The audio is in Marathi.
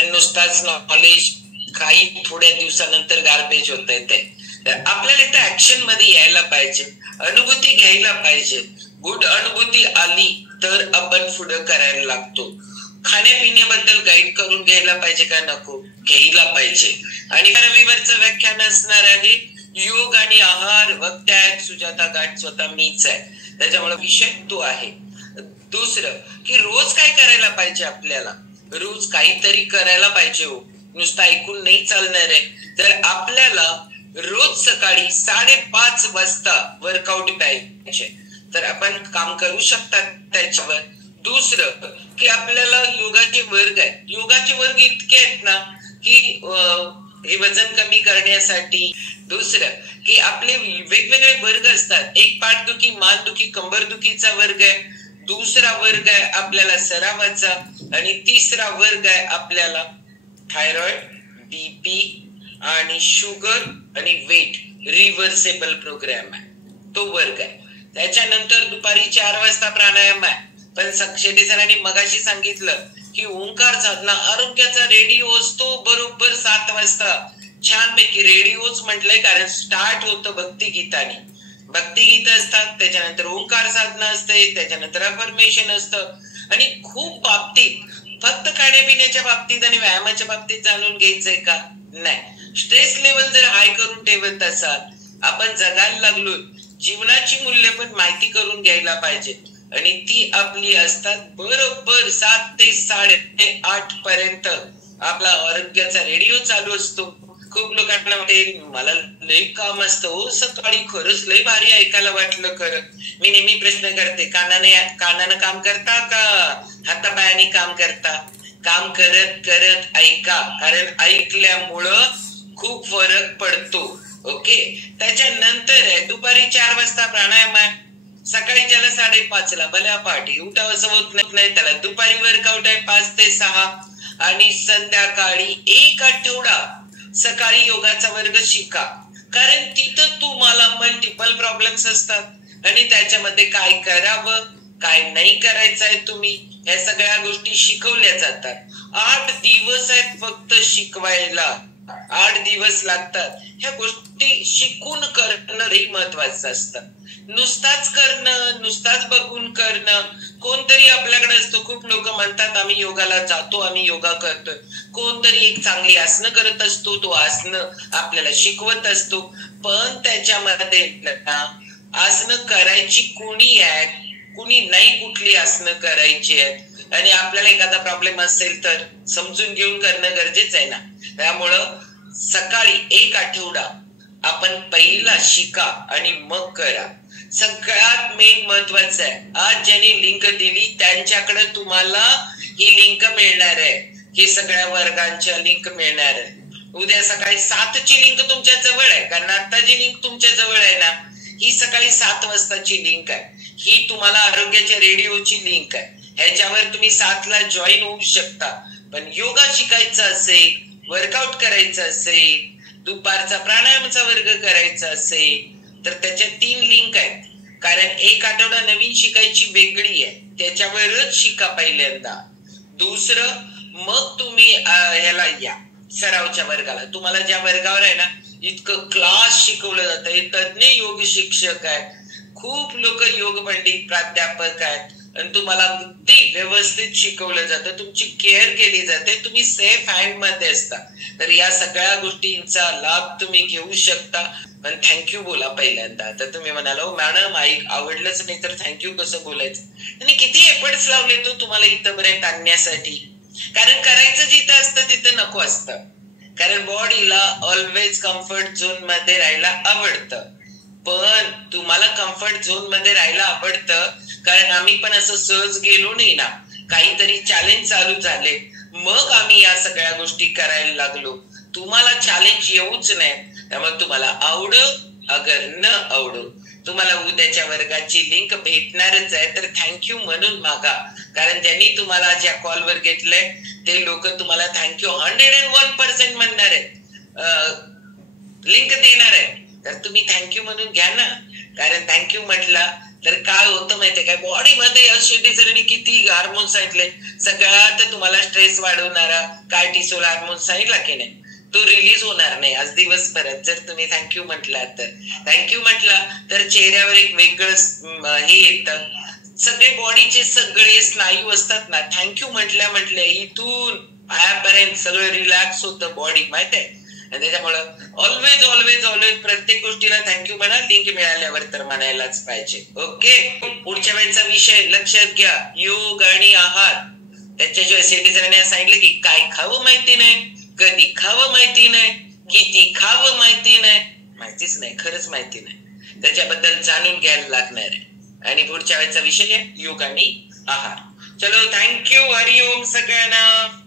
कारण नुसताच नॉलेज काही थोड्या दिवसानंतर गार्बेज होत आहे. तर आपल्याला इथं ऍक्शन मध्ये यायला पाहिजे, अनुभूती घ्यायला पाहिजे. गुड अनुभूती आली तर आपण पुढं करायला लागतो. खाण्यापिण्याबद्दल गाईड करून घ्यायला पाहिजे का नको? घ्यायला पाहिजे. आणि रविवारचं व्याख्यान असणार आहे योग आणि आहार. वक्त्या आहेत सुजाता गाठ, स्वतः मीच आहे, त्याच्यामुळे विषय तो आहे. दुसरं की रोज काय करायला पाहिजे? आपल्याला रोज काहीतरी करायला पाहिजे. हो, नुसतं ऐकून नाही चालणार आहे. तर आपल्याला रोज सकाळी 5:30 वाजता वर्कआउट पाहिजे. तर आपण काम करू शकता त्याच्यावर. दुसरं की आपल्याला योगाचे वर्ग आहेत. योगाचे वर्ग इतके आहेत ना की हे वजन कमी करण्यासाठी. दुसरं की आपले वेगवेगळे वर्ग असतात. एक पाठदुखी, मानदुखी, कंबरदुखीचा वर्ग आहे. दुसरा वर्ग आहे आपल्याला सरावाचा. आणि तिसरा वर्ग आहे आपल्याला थायरॉइड, बीपी आणि शुगर आणि वेट रिव्हर्सेबल प्रोग्राम आहे, तो वर्ग आहे. त्याच्यानंतर दुपारी 4 वाजता प्राणायाम आहे. पण शेटे सरांनी मगाशी सांगितलं की ओंकार साधना आरोग्याचा रेडिओ असतो बरोबर 7 वाजता. छानपैकी रेडिओच म्हटलंय कारण स्टार्ट होतं भक्तिगीताने. भक्तिगीत असतात, त्याच्यानंतर ओंकार साधना असते, त्याच्यानंतर अफर्मेशन असतं. आणि खूप बाबतीत फक्त खाण्यापिण्याच्या बाबतीत आणि व्यायामाच्या बाबतीत जाणून घ्यायचंय का? नाही. स्ट्रेस लेवल जर हाय करून ठेवत असाल, आपण जगायला लागलो, जीवनाची मूल्य पण माहिती करून घ्यायला पाहिजे. आणि ती आपली असतात बरोबर 7 ते 8:30 पर्यंत आपला आरोग्याचा रेडिओ चालू असतो. खूप लोकांना वाटेल मला लय काम असतं हो सकाळी, खरंच लय भारी ऐकायला वाटलं. खरं मी नेहमी प्रश्न करते, कानानं काम करता का हातापायाने काम करता? काम करत करत ऐका, कारण ऐकल्यामुळं खूप फरक पडतो. ओके. त्याच्यानंतर आहे दुपारी 4 वाजता प्राणायाम आहे. सकाळी ज्याला 5:30 ला भल्या पहाटे उठावं असं होत नाही त्याला दुपारी वर्कआउट आहे 5 ते 6. आणि संध्याकाळी 1 आठवडा सकाळी योगाचा वर्ग शिका, कारण तिथं तुम्हाला मल्टिपल प्रॉब्लेम्स असतात आणि त्याच्यामध्ये काय करावं काय नाही करायचं आहे तुम्ही या सगळ्या गोष्टी शिकवल्या जातात. 8 दिवस आहेत फक्त शिकवायला, 8 दिवस लागतात. ह्या गोष्टी शिकून करणं महत्वाचं असतं. नुसताच करणं, नुसताच बघून करणं. कोणतरी आपल्याकडे असतो, खूप लोक म्हणतात आम्ही योगाला जातो, आम्ही योगा करतोय. कोणतरी एक चांगली आसनं करत असतो, तो आसनं आपल्याला शिकवत असतो. पण त्याच्यामध्ये आसनं करायची कुणी आहे, कुणी नाही, कुठली आसनं करायची आहेत. आणि आपल्याला एखादा प्रॉब्लेम असेल तर समजून घेऊन करणं गरजेचं आहे ना. त्यामुळं सकाळी 1 आठवडा आपण पहिला शिका आणि मग करा. सगळ्यात मेन महत्वाचं आहे, आज ज्यांनी लिंक दिली त्यांच्याकडे तुम्हाला ही लिंक मिळणार आहे, ही सगळ्या वर्गांच्या लिंक मिळणार आहे. उद्या सकाळी 7 ची लिंक तुमच्या जवळ आहे, कारण आता जी लिंक तुमच्या जवळ आहे ना ही सकाळी 7 वाजताची लिंक आहे. ही तुम्हाला आरोग्याच्या रेडिओची लिंक आहे. ह्याच्यावर तुम्ही 7 ला जॉईन होऊ शकता. पण योगा शिकायचा असेल, वर्कआउट करायचं असेल, दुपारचा प्राणायामचा वर्ग करायचा असेल तर त्याच्या 3 लिंक आहेत. कारण 1 आठवडा नवीन शिकायची वेगळी आहे, त्याच्यावरच शिका पहिल्यांदा. दुसरं मग तुम्ही ह्याला या सरावच्या वर्गाला. तुम्हाला ज्या वर्गावर आहे ना इतकं क्लास शिकवलं जातं, हे तज्ञ योग शिक्षक आहेत, खूप लोक योग पंडित प्राध्यापक आहेत आणि तुम्हाला अगदी व्यवस्थित शिकवलं जातं, तुमची केअर केली जाते, तुम्ही सेफ हँड मध्ये असता. तर या सगळ्या गोष्टींचा लाभ तुम्ही घेऊ शकता. पण थँक्यू बोला पहिल्यांदा. तर तुम्ही म्हणाला मॅडम आवडलंच नाही तर थँक्यू कसं बोलायचं? आणि किती एफर्ट्स लावले तो तुम्हाला इथपर्यंत आणण्यासाठी. कारण करायचं जिथं असतं तिथं नको असतं. कारण बॉडीला ऑलवेज कम्फर्ट झोन मध्ये राहायला आवडतं. पण तुम्हाला कम्फर्ट झोन मध्ये राहायला आवडतं कारण आम्ही पण असं सहज गेलो नाही ना, काहीतरी चॅलेंज चालू झाले मग आम्ही या सगळ्या गोष्टी करायला लागलो. तुम्हाला चॅलेंज येऊच नाही, त्यामुळे तुम्हाला आवडो अगर न आवडो तुम्हाला उद्याच्या वर्गाची लिंक भेटणारच आहे. तर थँक्यू म्हणून मागा, कारण ज्यांनी तुम्हाला ज्या कॉलवर घेतलंय ते लोक तुम्हाला थँक्यू 101% म्हणणार आहेत, लिंक देणार आहे. तर तुम्ही थँक्यू म्हणून घ्या ना, कारण थँक्यू म्हटला तर काय होतं माहितीये काय, बॉडीमध्ये ऍसिडिटीने किती हार्मोन सांगितले, सगळ्यात तुम्हाला स्ट्रेस वाढवणारा कॉर्टिसोल हार्मोन सांगितला की नाही, तो रिलीज होणार नाही आज दिवसभरात. जर तुम्ही थँक्यू म्हटला तर चेहऱ्यावर एक वेगळं हे येतं. सगळे बॉडीचे सगळे स्नायू असतात ना, थँक्यू म्हटल्या इथून पायापर्यंत सगळं रिलॅक्स होतं बॉडी, माहित आहे. आणि त्याच्यामुळं ऑलवेज ऑलवेज ऑलवेज प्रत्येक गोष्टीला थँक्यू म्हणा, लिंक मिळाल्यावर तर म्हणायलाच पाहिजे. ओके, पुढच्या वेळेचा विषय लक्षात घ्या, योग आणि आहार. त्याच्याशिवाय सिटीजनने सांगितलं की काय खावं माहिती नाही, कधी खावं माहिती नाही, किती खावं माहिती नाही, माहितीच नाही, खरंच माहिती नाही. त्याच्याबद्दल जाणून घ्यायला लागणार आहे. आणि पुढच्या वेळेचा विषय आहे योग आणि आहार. चलो, थँक्यू, हरिओम सगळ्यांना.